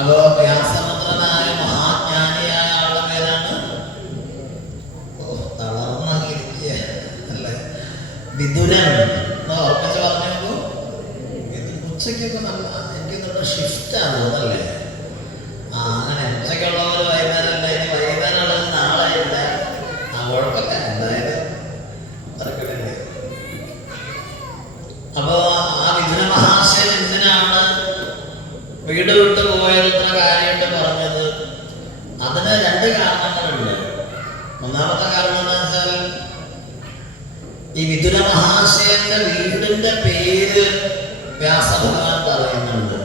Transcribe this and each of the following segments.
അപ്പോ വ്യാസപുത്രനായ മഹാജ്ഞാനിയായ ആളുടെ പേരാണ് തളർന്നിരിക്കുക അല്ലേ, വിദുരൻ എന്ന് ഓർമ്മിച്ച് പറഞ്ഞു. ഉച്ചയ്ക്കൊക്കെ നല്ല എനിക്ക് ഷിഫ്റ്റ് ആകുന്നല്ലേ. അങ്ങനെ ഉച്ചയ്ക്കുള്ളവർ വൈകുന്നേരം അല്ല, ഇനി വൈകുന്നേരം ഉള്ളത് നാളെ ഇല്ല. കുഴപ്പമില്ല, എന്തായാലും തിരക്കില്ലേ. അപ്പോ ആ വിദുര മഹാശയൻ എന്തിനാണ് വീട് വിട്ട് പോയത് ഇത്ര കാര്യമായിട്ട് പറഞ്ഞത്? അതിന് രണ്ട് കാരണങ്ങളുണ്ട്. ഒന്നാമത്തെ കാരണം എന്താ വെച്ചാൽ ഈ വിദുര മഹാശയന്റെ വീടിന്റെ പേര് വ്യാസഭഗവാൻ പറയുന്നുണ്ട്.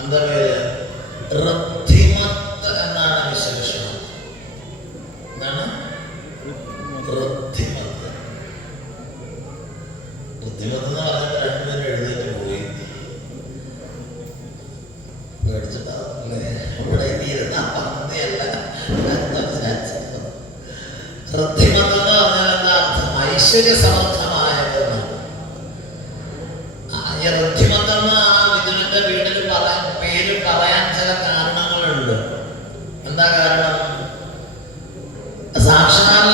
എന്താ പേര്? ഋദ്ധിമത്ത് എന്നാണ് വിശേഷണം. എന്താണ് ഋദ്ധിമത്ത്? ഋദ്ധിമത്ത് എന്ന് പറഞ്ഞാൽ രണ്ടുപേരും എഴുന്നേറ്റ് പോയി പേടിച്ചിട്ടാവില്ലേ. ഇവിടെ ഇരുന്ന പന്തിയല്ല. ഋദ്ധിമത്ത് എന്ന് പറഞ്ഞാൽ എന്താ അർത്ഥം? ഐശ്വര്യ സമർത്ഥമായത്. ഋദ്ധിമത്തെന്ന് ആ വിദുരന്റെ വീട്ടിൽ പേര് പറയാൻ ചില കാരണങ്ങളുണ്ട്. എന്താ കാരണം? സാക്ഷാൽ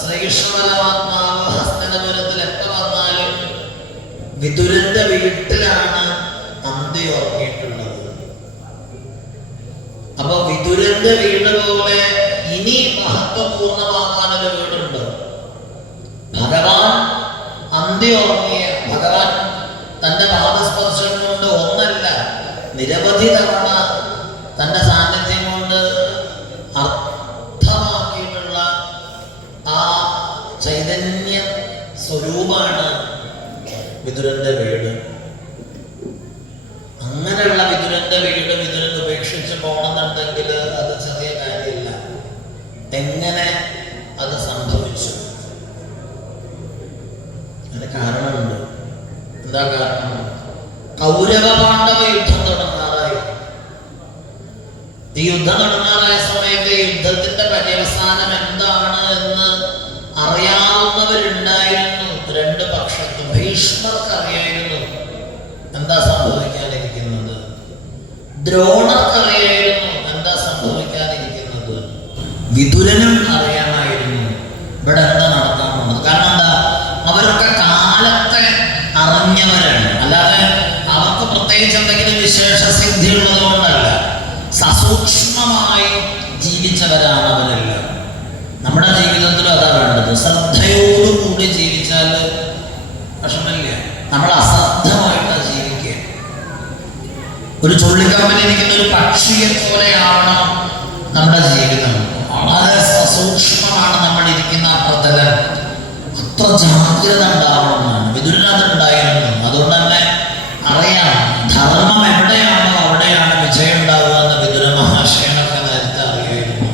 ശ്രീകൃഷ്ണ പരമാത്മാവ് ഹസ്തനപുരത്തിൽ എപ്പോൾ വന്നാലും വിദുരന്റെ വീട്ടിലാണ് അന്തി ഉറങ്ങിയിട്ടുള്ളത്. അപ്പൊ വിദുരന്റെ വീട് പോലെ ഇനി മഹത്വപൂർണമാക്കാനൊരു വീടുണ്ട്. ഭഗവാൻ അന്തി ഉറങ്ങിയ ഭഗവാൻ തന്റെ പാദസ്പർശം കൊണ്ട് ഒന്നല്ല നിരവധി തവണ തന്റെ സാന്നിധ്യം കൊണ്ട് അർത്ഥമാക്കിയിട്ടുള്ള ആ ചൈതന്യ സ്വരൂപമാണ് വിദുരന്റെ വീട്. അങ്ങനെയുള്ള വിദുരന്റെ വീട് വിദുരൻ ഉപേക്ഷിച്ച് പോകണമെന്നുണ്ടെങ്കിൽ അത് ചെറിയ കാര്യമില്ല. എങ്ങനെ അത് സംഭവിച്ചു? അതിന് കാരണമുണ്ട്. എന്താ കാരണം? കൗരവ പാണ്ഡവ യുദ്ധം തുടങ്ങാറായി. ഈ യുദ്ധം തുടങ്ങാറായ സമയത്ത് യുദ്ധത്തിന്റെ പര്യവസാനം എന്താണ് എന്ന് അറിയാവുന്നവരുണ്ടായിരുന്നു രണ്ട് പക്ഷത്തും. ഭീഷ്മർക്ക് അറിയായിരുന്നു എന്താ സംഭവിക്കാനിരിക്കുന്നത്. ദ്രോണർക്ക് അറിയായിരുന്നു എന്താ സംഭവിക്കാനിരിക്കുന്നത്. വിദുരനും അറിയാമായിരുന്നു ഇവിടെ എന്താ നടക്കാൻ പോകുന്നത്. കാരണം എന്താ? അവരൊക്കെ കാലത്തെ അറിഞ്ഞവരാണ്. അല്ലാതെ അവർക്ക് പ്രത്യേകിച്ച് എന്തെങ്കിലും വിശേഷ സിദ്ധി ഉള്ളത് കൊണ്ടല്ല, സസൂക്ഷ്മമായി ജീവിച്ചവരാണ് അവരെല്ലാം. നമ്മുടെ ജീവിതത്തിലും അതാ വേണ്ടത്. ശ്രദ്ധയോടുകൂടി ജീവിച്ചാൽ പ്രശ്നമില്ല. നമ്മൾ അശ്രദ്ധമായിട്ടാണ് ജീവിക്കുക. ഒരു ചുള്ളിക്കമ്പനിരിക്കുന്ന ഒരു പക്ഷിയെ പോലെയാവണം നമ്മുടെ ജീവിതം. വളരെ സസൂക്ഷ്മമാണ് നമ്മൾ ഇരിക്കുന്ന പ്രതലം. അത്ര ജാഗ്രത ഉണ്ടാവണമെന്നാണ്. വിദുരനതുണ്ടായിരുന്നു. അതുകൊണ്ട് തന്നെ അറിയാം ധർമ്മം എവിടെയാണോ അവിടെയാണ് വിജയം ഉണ്ടാവുക എന്ന് വിദുര മഹാശയനൊക്കെ നേരത്തെ അറിയായിരുന്നു.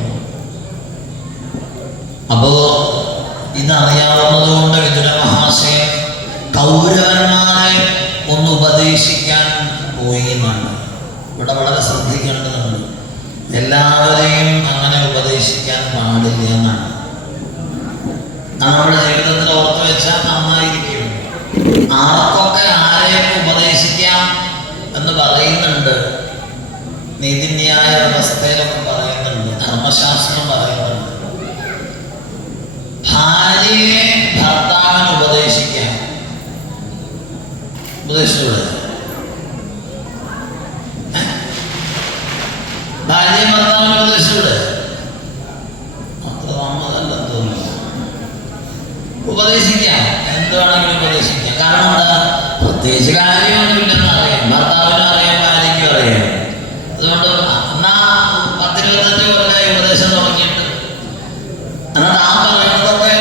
അപ്പോ ഇതറിയാവുന്നത് കൊണ്ട് വിദുര മഹാശയൻ കൗരവന്മാരെ ഒന്ന് ഉപദേശിക്കാൻ പോയി എന്നാണ്. ഇവിടെ വളരെ ശ്രദ്ധിക്കേണ്ടതുണ്ട്. എല്ലാവരെയും അങ്ങനെ ഉപദേശിക്കാൻ പാടില്ല എന്നാണ്. നമ്മുടെ ജീവിതത്തിൽ ഓർത്തു വെച്ചാൽ നന്നായിരിക്കും. ആർക്കൊക്കെ ആരെയും ഉപദേശിക്കാം എന്ന് പറയുന്നുണ്ട്. നീതിന്യായ വ്യവസ്ഥയിലൊക്കെ പറയുന്നുണ്ട്, ധർമ്മശാസ്ത്രം പറയുന്നുണ്ട്. ഭാര്യയെ ഭർത്താവിന് ഉപദേശിക്കാം. ഉപദേശിച്ചൂടെ? ഭാര്യയെ ഭർത്താവിന് ഉപദേശിച്ചൂടെ? അത്ര നമ്മതല്ലെന്ന് തോന്നുന്നു. ഉപദേശിക്കാം, എന്ത് വേണമെങ്കിലും ഉപദേശിക്കാം. കാരണം എന്താ? പ്രത്യേകിച്ച് കാര്യമൊന്നുമില്ലെന്ന് അറിയാം. ഭർത്താവിനും അറിയാം, ഭാര്യയ്ക്കും അറിയാം. അതുകൊണ്ട് എന്നാ 10-25 കൊല്ലമായി ഉപദേശം തുടങ്ങിയിട്ട് എന്നാൽ ആ പറയുന്നതൊക്കെ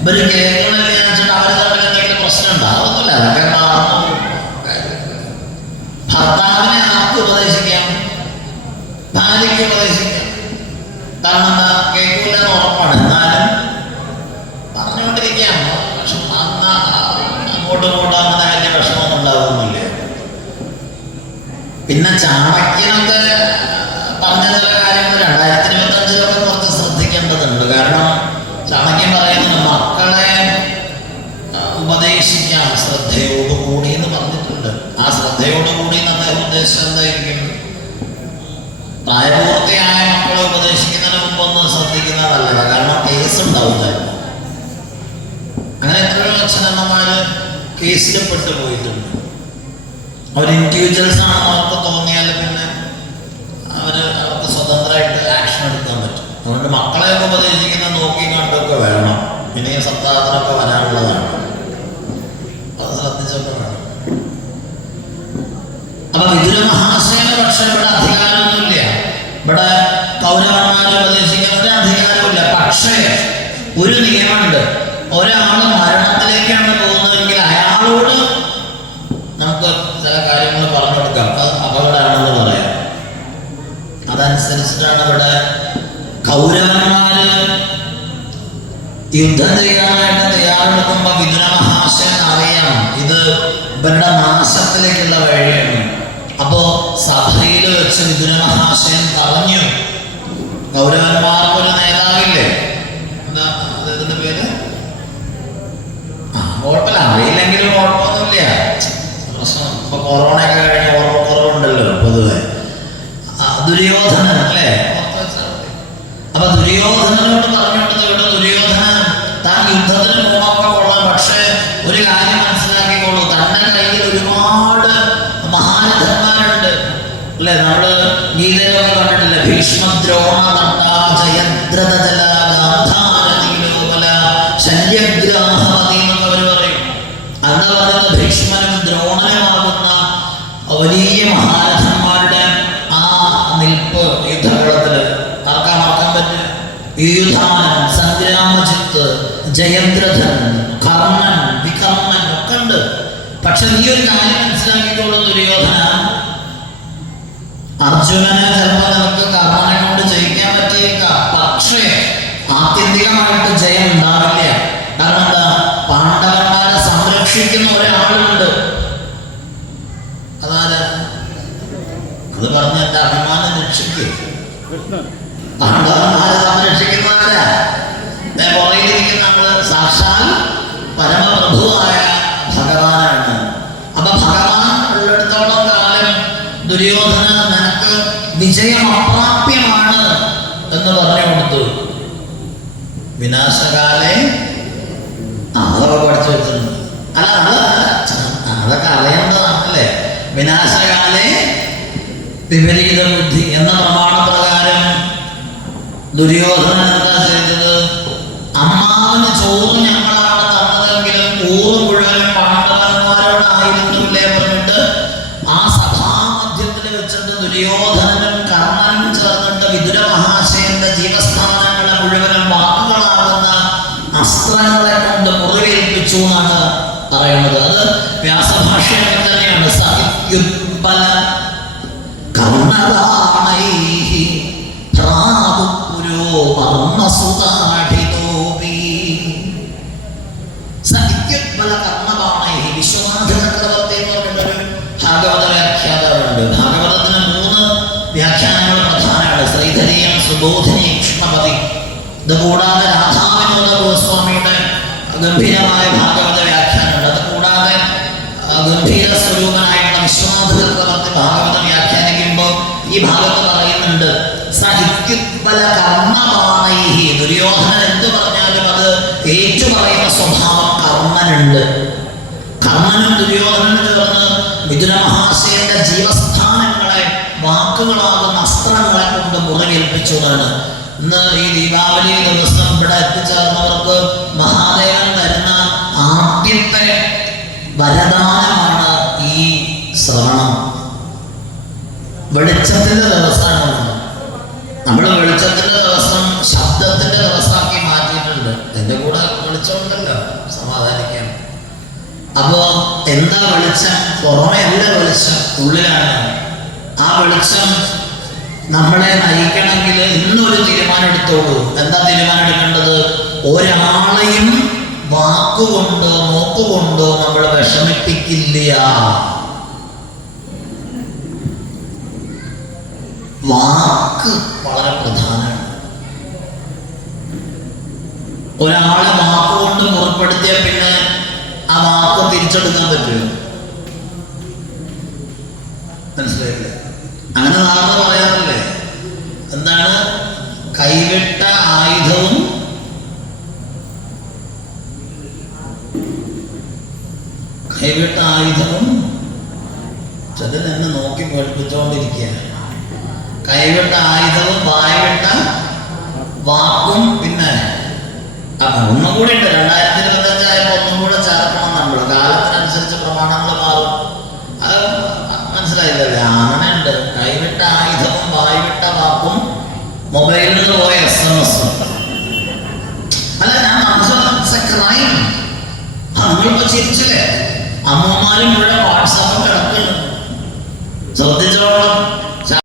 ഇവര് കേൾക്കണില്ല വെച്ചിട്ട് അവര് തമ്മിൽ എന്തെങ്കിലും പ്രശ്നം ഉണ്ടാവുന്നില്ല. അതൊക്കെ മാറുന്നു. ഭർത്താവിനെ ആർക്ക് ഉപദേശിക്കാം? ഭാര്യയ്ക്ക് ഉപദേശിക്കാം. കാരണം എന്താ? കേൾക്കൂലെന്ന് ഉറപ്പാണ്. എന്നാലും പറഞ്ഞുകൊണ്ടിരിക്കാം. അങ്ങോട്ടും ഇങ്ങോട്ടും അങ്ങനെ വലിയ വിഷമമൊന്നും ഉണ്ടാകുന്നില്ല. പിന്നെ ചാണക്യനൊക്കെ പറഞ്ഞ ചില കാര്യങ്ങൾ 2025 കുറച്ച് ശ്രദ്ധിക്കേണ്ടതുണ്ട്. കാരണം ചാണക്യൻ പറയുന്നത് മക്കളെ ഉപദേശിക്കാം ശ്രദ്ധയോടുകൂടി എന്ന് പറഞ്ഞിട്ടുണ്ട്. ആ ശ്രദ്ധയോടുകൂടി അദ്ദേഹം ഉദ്ദേശിച്ചത് എന്തായിരിക്കും? പ്രായപൂർത്തിയായ മക്കളെ ഉപദേശിക്കുന്നതിന് മുമ്പ് ഒന്ന് ശ്രദ്ധിക്കുന്നത് നല്ലതാണ്. കാരണം കേസ് ഉണ്ടാവില്ല. അങ്ങനെ എത്രയോ അച്ഛനമ്മമാര് കേസിൽ പെട്ടുപോയിട്ടുണ്ട്. അവർ ഇൻഡിവിജ്വൽസ് ആണെന്ന് അവർക്ക് തോന്നിയാൽ പിന്നെ അവർക്ക് സ്വതന്ത്രമായിട്ട് ആക്ഷൻ എടുക്കാൻ പറ്റും. അതുകൊണ്ട് മക്കളെയൊക്കെ ഉപദേശിക്കുന്ന നോക്കി കണ്ടൊക്കെ വേണം. ഇനിയും സപ്താഹത്തിനൊക്കെ വരാനുള്ളതാണ്. അത് ശ്രദ്ധിച്ചൊക്കെ വേണം. അപ്പൊ വിദുര മഹാശയന് പക്ഷെ ഇവിടെ അധികാരമൊന്നുമില്ല. ഇവിടെ കൗരവന്മാരെ ഉപദേശിക്കുന്നതിന് അധികാരമില്ല. പക്ഷേ ഒരു നിയമമുണ്ട്. ഒരാൾ മരണത്തിലേക്കാണ് പോകുന്നതെങ്കിൽ അയാളോട് നമുക്ക് ചില കാര്യങ്ങൾ പറഞ്ഞു കൊടുക്കാം. അത് അപകടമാണെന്ന് പറയാം. അതനുസരിച്ചിട്ടാണ് ഇവിടെ കൗരവന്മാര് യുദ്ധം ചെയ്യാനായിട്ട് തയ്യാറെടുക്കുമ്പോ വിദുര മഹാശയൻ അറിയാം ഇത് ഇവരുടെ നാശത്തിലേക്കുള്ള വഴിയാണ്. അപ്പോ സഭയിൽ വെച്ച് വിദുര മഹാശയൻ പറഞ്ഞു, കൗരവന്മാർക്കൊരു നേതാവില്ലേ, എന്താ അദ്ദേഹത്തിന്റെ പേര്, കുഴപ്പമില്ല, അറിയില്ലെങ്കിലും കുഴപ്പമൊന്നുമില്ല. പ്രശ്നം ഇപ്പൊ കൊറോണയൊക്കെ കഴിഞ്ഞ ഓർമ്മക്കുറവുണ്ടല്ലോ പൊതുവെ. ദുര്യോധനൻ അല്ലേ? അപ്പൊ ദുര്യോധനനോട് പറഞ്ഞിട്ട് ഇവിടെ ദുര്യോധനൻ താൻ യുദ്ധത്തിന് പോകാൻ കൊള്ളാം, പക്ഷെ ഒരു കാര്യം മനസ്സിലാക്കിക്കോളൂ, തന്റെ കയ്യിൽ ഒരുപാട് മഹാരഥന്മാരുണ്ട് അല്ലെ? നമ്മള് ഗീതയിലൊക്കെ കണ്ടിട്ടില്ലേ? ഭീഷ്മദ്രോണ ദണ്ഡ ജയദ്രഥ ജല ഗാന്ധാര നീലോപല ശല്യഗ്രാഹവതി എന്നൊക്കെ അവർ പറയും. അന്ന് പറഞ്ഞത് ഭീഷ്മനും ദ്രോണനുമാകുന്ന വലിയ മഹാരഥന്മാരുടെ ആ നിൽപ്പ് യുദ്ധകളത്തില് ആർക്കാണ് മറക്കാൻ പറ്റുക? യുയുധാനൻ, സംഗ്രാമജിത്ത്, ജയദ്രഥൻ, കർണൻ, വികർണൻ ഒക്കെ ഉണ്ട്. പക്ഷെ നീ ഒരു കാര്യം മനസ്സിലാക്കിക്കോളൂ ദുര്യോധന, അർജുനനെ ചിലപ്പോൾ നിനക്ക് കർണനെ കൊണ്ട് ജയിക്കാൻ പറ്റിയേക്കാം, പക്ഷേ ആത്യന്തികമായിട്ട് ജയം ഉണ്ടാവില്ല. കാരണം എന്താ? പാണ്ഡവന്മാരെ സംരക്ഷിക്കുന്ന ഒരാളുണ്ട്. അതായത് അത് പറഞ്ഞ എന്റെ അഭിമാനം രക്ഷിക്കും. പാണ്ഡവന്മാരെ സംരക്ഷിക്കുന്നവരാ പുറകിലിരിക്കുന്ന നമ്മള് സാക്ഷാൽ പരമപ്രഭുവായ ഭഗവാനാണ്. അപ്പൊ ഭഗവാൻ ഉള്ളിടത്തോളം കാലം ദുര്യോധന നിനക്ക് വിജയം അപ്രാപ്യമാണ് എന്ന് പറഞ്ഞു കൊടുത്തു. വിനാശകാലെ അതൊക്കെ പഠിച്ചു വെച്ചിട്ടുണ്ട്. അല്ല അതൊക്കെ അറിയേണ്ടതാണല്ലേ. വിനാശകാലെ വിപരീത ബുദ്ധി എന്ന പ്രമാണപ്രകാരം ദുര്യോധനൻ എന്താ ചെയ്തത്? അമ്മാവന് ചോറ് ഞങ്ങളാണ് തന്നതെങ്കിലും ഊറ് മുഴുവനും പാണ്ഡവന്മാരോടായിരുന്നില്ലേ പറഞ്ഞിട്ട് ആ സഭാമധ്യത്തിൽ വെച്ചിട്ട് ദുര്യോധനനും കർണനും ചേർന്നിട്ട് വിദുര മഹാശയന്റെ ജീവസ്ഥാനങ്ങളെ മുഴുവനും വാക്കുകളാകുന്ന അസ്ത്രങ്ങളെ കൊണ്ട് മുറിവേൽപ്പിച്ചു എന്നാണ് പറയുന്നത്. അത് വ്യാസഭാഷയിൽ തന്നെയാണ്. സഹിത്യുത്പല കർണദാനൈഹി ഭ്രാതുപുരോ വർണ്ണസുതാഠിതോപി. സഹിത്യുത്പല കർണദാനൈഹി. വിശ്വനാഥ ചക്രവർത്തി എന്ന് പറഞ്ഞൊരു ഭാഗവത വ്യാഖ്യാതാവുണ്ട്. ഭാഗവതത്തിന് 3 വ്യാഖ്യാനങ്ങൾ പ്രധാനമാണ്. ശ്രീധരീയം, സുബോധിനി, കൃഷ്ണപതി. ഇത് കൂടാതെ രാധാവിനോദ ഗോസ്വാമിയുടെ ഗംഭീരമായ ഭാഗവത വ്യാഖ്യാനമുണ്ട്. അത് കൂടാതെ ഗംഭീര സ്വരൂപനായിട്ടുള്ള വിശ്വനാഥ ചക്രവർത്തി ഭാഗവത വ്യാഖ്യാനിക്കുമ്പോൾ ഈ ഭാഗത്ത് പറയുന്നുണ്ട് സഹിത്യുത്പല കർണബാണൈഹി. ദുര്യോധനൻ എന്ത് പറഞ്ഞാലും അത് ഏറ്റുപറയുന്ന സ്വഭാവം കർണനുണ്ട്. കർണനും ദുര്യോധനനും ചേർന്ന് വിദുര മഹാശയന്റെ ജീവസ്ഥാനങ്ങളെ വാക്കുകളാകുന്ന അസ്ത്രങ്ങളെ കൊണ്ട് മുറിവേൽപ്പിച്ചതാണ്. ഇന്ന് ഈ ദീപാവലി ദിവസം ഇവിടെ എത്തിച്ചേർന്നവർക്ക് മഹാദേവൻ തരുന്ന ആദ്യത്തെ വരദാനമാണ് ഈ ശ്രവണം. വെളിച്ചത്തിന്റെ ദിവസമാണ്. നമ്മൾ വെളിച്ചത്തിന്റെ ദിവസം ശബ്ദത്തിന്റെ ദിവസമാക്കി മാറ്റിയിട്ടുണ്ട്. എന്റെ കൂടെ വെളിച്ചമുണ്ടല്ലോ സമാധാനിക്കാൻ. അപ്പോ എന്താ വെളിച്ചം? പുറമെ അല്ല വെളിച്ചം, ഉള്ളിലാണ്. ആ വെളിച്ചം നമ്മളെ നയിക്കണമെങ്കിൽ ഇന്നൊരു തീരുമാനം എടുത്തോളൂ. എന്താ തീരുമാനം എടുക്കേണ്ടത്? ഒരാളെയും വാക്കുകൊണ്ടോ നോക്കുകൊണ്ടോ നമ്മൾ വിഷമിപ്പിക്കില്ല. വാക്ക് വളരെ പ്രധാനമാണ്. ഒരാളെ വാക്കുകൊണ്ട് മുറിപ്പെടുത്തിയ പിന്നെ ആ വാക്ക് തിരിച്ചെടുക്കാൻ പറ്റുമോ? മനസ്സിലായില്ലേ? അങ്ങനെ നാളെ പറയാറില്ലേ ആയുധവും കൈവിട്ട ആയുധവും ചെറിയ എന്നെ നോക്കി പഠിപ്പിച്ചുകൊണ്ടിരിക്കുകയാണ്. കൈവിട്ട ആയുധവും വായ്വിട്ട വാക്കും. പിന്നെ ഒന്നും കൂടി ഉണ്ട്. 2025 ഒന്നും കൂടെ ചേർക്കണം. നമ്മൾ കാലത്തിനനുസരിച്ച് പ്രമാണങ്ങൾ മാറും. അത് മനസ്സിലായില്ലല്ലേ? അങ്ങനെ ഉണ്ട്. കൈവിട്ട ആയുധവും വായ്വിട്ട വാക്കും മൊബൈലിൽ നിന്ന് പോയ SMS. അല്ല, ഞാൻ ക്രൈം. നിങ്ങളിപ്പോ ചിരിച്ചില്ലേ? അമ്മമാരും മുഴുവൻ വാട്സാപ്പ് കിടക്കുന്നു. ശ്രദ്ധിച്ചോളാം.